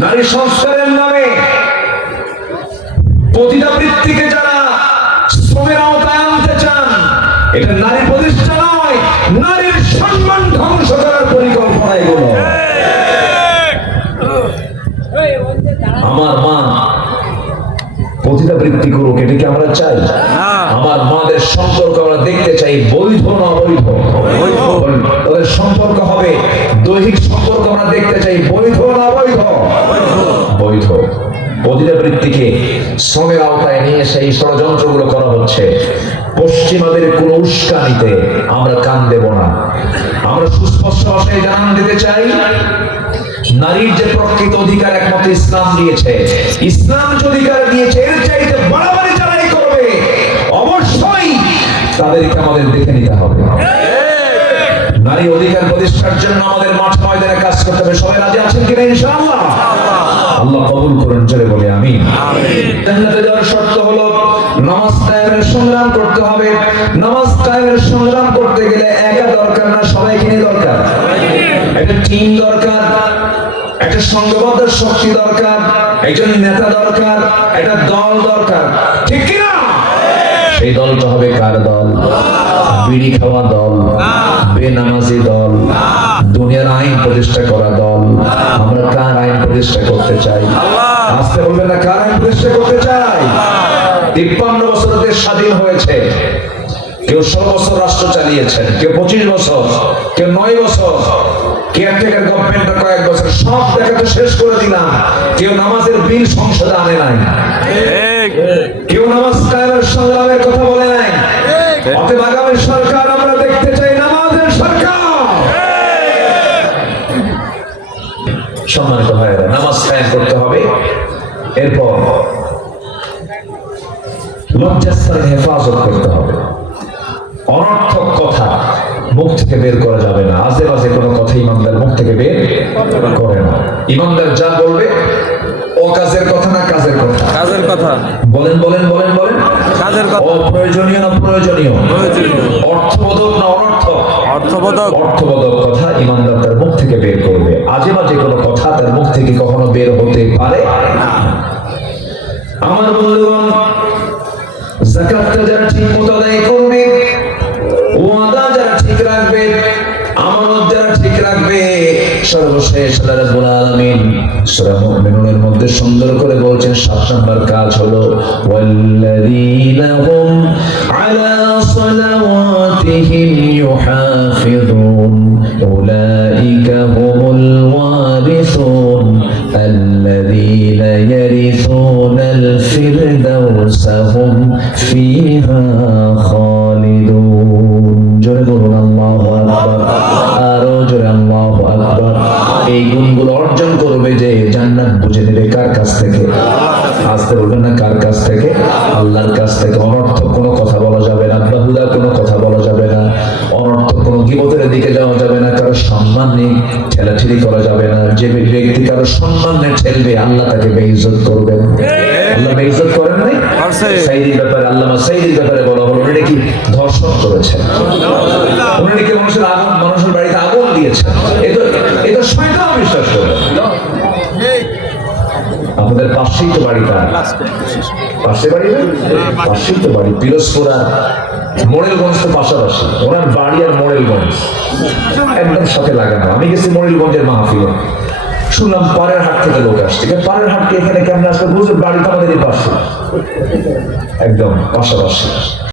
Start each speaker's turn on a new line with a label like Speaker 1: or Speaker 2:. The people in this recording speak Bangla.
Speaker 1: নারী সংস্কারের নামে পতিতা বৃত্তিকে যারা শ্রমের আওতায় আনতে চান এটা নারী প্রতিষ্ঠা নয় নারীর সম্মান ধ্বংস করার পরিকল্পনা এগুলো। আমার মা পতিতা বৃত্তি করুক এটা কি আমরা চাই? আমার মাদের সম্পর্ক আমরা দেখতে চাই বৈধ না অবৈধ? তাদের সম্পর্ক হবে দৈহিক সম্পর্ক আমরা দেখতে চাই বৈধ না অবৈধ? বৈধ পতিতা বৃত্তিকে শ্রমের আওতায় নিয়ে সেই ষড়যন্ত্রগুলো করা হচ্ছে। পশ্চিমাদের কোন উস্কানিতে আমরা কান দেব না। আমরা সুস্পষ্ট ভাষায় জানান দিতে চাই, নারীর যে প্রকৃত অধিকার একমাত্র ইসলাম দিয়েছে, ইসলাম যে অধিকার দিয়েছে, এর চাইতে বাড়াবাড়ি যারাই করবে, অবশ্যই তাদেরকে আমাদের দেখে নিতে হবে। নারী অধিকার প্রতিষ্ঠার জন্য আমাদের মাঠ ময়দানে কাজ করতে হবে। সবাই রাজি আছেন কিনা ইনশাআল্লাহ? আল্লাহ কবুল করুন চলে বলে আমি জান্নাতে যাওয়ার শর্ত হলো নামাজ কায়েমের সংগ্রাম করতে হবে। নামাজ কায়েমের সংগ্রাম করতে গেলে একা দরকার না সবাইকে নিয়ে দরকার। একটা টিম দরকার একটা সংঘবদ্ধ শক্তি দরকার একজন নেতা দরকার একটা দল দরকার। ঠিক কিনা? সেই দলটা হবে কার দল? বিড়ি খাওয়া দল বেনামাজি দল দুনিয়ার আইন প্রতিষ্ঠা করা দল। আমরা কার আইন প্রতিষ্ঠা করতে চাই। আসতে বলবে না কার আইন প্রতিষ্ঠা করতে চাই তিপ্পান্ন বছর দেশ স্বাধীন হয়েছে। কেউ ষোলো বছর রাষ্ট্র চালিয়েছেন কেউ পঁচিশ বছর কেউ নয় বছর। কেয়ারটেকার গভর্নমেন্টটা কয়েক বছর। সব দেখাতে শেষ করে দিলাম। কেউ নামাজের বিল সংসদে আনে নাই। কেউ নামাজ কায়েমের সংগ্রামের কথা বলে নাই। অতএব আগামী সরকার আমরা দেখতে চাই নামাজের সরকার। সম্মানিত ভাইয়েরা কায়েম করতে হবে। এরপর লজ্জাস্থানের হেফাজত করতে হবে। অনর্থক কথা মুখ থেকে বের করা যাবে না। আজে বাজে কোনো কথা ইমানদার মুখ থেকে বের করে না। ইমানদার যা বলবে ও কাজের কথা না কাজের কথা?
Speaker 2: কাজের কথা।
Speaker 1: বলেন বলেন বলেন বলেন।
Speaker 2: কাজের কথা।
Speaker 1: অপ্রয়োজনীয় না প্রয়োজনীয়?
Speaker 2: প্রয়োজনীয়।
Speaker 1: অর্থবোধক না অনর্থক?
Speaker 2: অর্থবোধক।
Speaker 1: অর্থবোধক কথা ইমানদার তার মুখ থেকে বের করবে। আজে বাজে কোনো জাকাতটা যারা ঠিক মতো আদায় করবে ওয়াদা যারা ঠিক রাখবে আমানত যারা ঠিক রাখবে সর্বশেষ আল্লাহ রাব্বুল আলামিন সূরা মুমিনুনের মধ্যে সুন্দর করে বলছেন সাত নম্বর কাজ হলো ওয়াল্লাযীনা হুম আলা সালাওয়াতিহিম ইউহাফিযুন উলাইকা হুমুল ওয়ারিসুন الذين يرثون الفردوس هم فيها خالدون জোরে বলুন আল্লাহু আকবার আরো জোরে আল্লাহু আকবার এই গুণগুলো অর্জন করবে যে জান্নাত বুঝে নেবে কার কাছ থেকে আসতে বলবেন না কার কাছ থেকে আল্লাহর কাছ থেকে অনর্থক যে ব্যক্তি কারও সম্মান ঠেলবে আল্লাহ তাকে বেইজ্জত করবেন আল্লাহ বেইজ্জত করেন নাই? সাইদির ব্যাপারে আল্লাহ সাইদির ব্যাপারে বলা হলো উনি নাকি ধর্ষণ করেছেন। উনি নাকি মানুষের আগুন মানুষের বাড়িতে আগুন দিয়েছেন। এ তো এ তো শয়তান বিশ্বাস করে। আপনাদের পাশেই তো বাড়ি তার পাশে বাড়ি পাশেই তো বাড়ি পিরোজপুরা মোড়েলগঞ্জ তো পাশাপাশি। ওনার বাড়ি আর মোড়েলগঞ্জ। একদম সাথে লাগানো। আমি গেছি মোড়েলগঞ্জের মাহফিলে। শুনলাম পরের হাট থেকে লোক আসছে। পরের হাটকে এখানে কেমন আসবে? বুঝে বাড়ি তো আমাদের পাশে একদম পাশাপাশি।